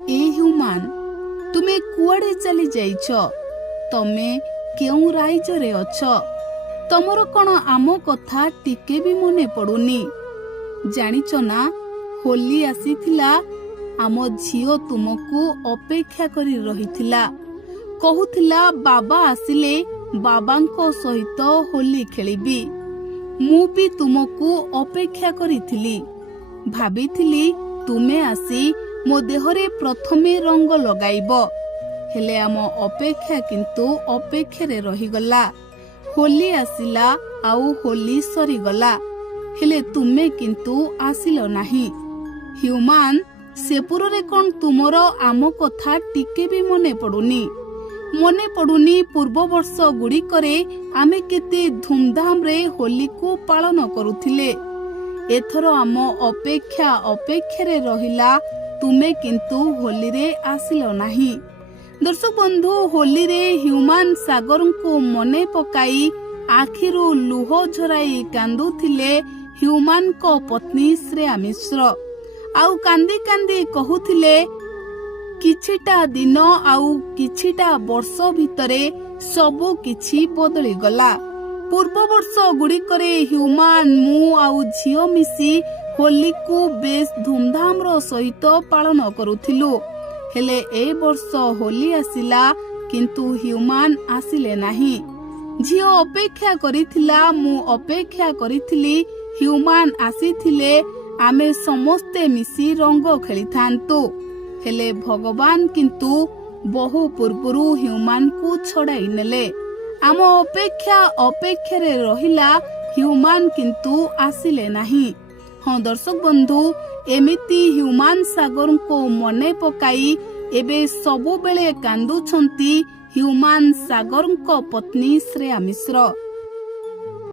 ए human तुमे कुआडे चली जाइछ तमे केउ राइजरे अछ तमरो कण आम कथा टिके भी मने पड़ुनी जानिच ना होली आसीथिला आम झियो तुमको अपेक्षा करी रहिथिला कहूथिला बाबा आसिले बाबांको सहित होली खेलिबी मु भी तुमको अपेक्षा करिथिली भाबिथिली तुमे आसी मो देहरे प्रथमे रंग लगाइब हेले आम अपेक्षा किंतु अपेक्षारे रहिगला होली आसिला आउ होली सरीगला हेले तुमे किंतु आसिलो नाही ह्यूमान सेपुरे कौन तुमर आम कथा टिके भी मने पड़ुनी पूर्व वर्ष गुड़िकरे आमे केते धूमधाम रे होली को पालन करुथिले एथर आम अपेक्षा अपेक्षारे रहिला तुमे किंतु होली रे आसिलो नाही। दर्शक बंधु होली रे ह्यूमान सागर को मने पकाई आखिरु लुह झराई कांदुथिले ह्यूमान को पत्नी श्रेया मिश्र आउ कांदी कांदी कहूथिले किछिटा दिन आउ किछिटा वर्ष भितरे सबु किछि बदली गला पूर्व वर्ष गुड़िकरे ह्यूमान मु आउ झियो मिसी होली को बेस धूमधाम रो सहित पालन करुथिलु हेले ए वर्ष होली आसिला किंतु ह्यूमान आसिले नाही झियो अपेक्षा करिथिला मु अपेक्षा करिथिली ह्यूमान आसीथिले आमे समस्ते मिसी रंग खेली थांतु हेले भगवान किंतु बहु पूर्वरु ह्यूमान को छड़ाई नेले आम अपेक्षा अपेक्षारे रहिला ह्यूमान किंतु आसिले नाही। हाँ दर्शक बंधु एमिति ह्यूमान सागर को मने पकाई एबे सबु बेले कांदुछंती ह्यूमान सागर को पत्नी श्रेया मिश्र।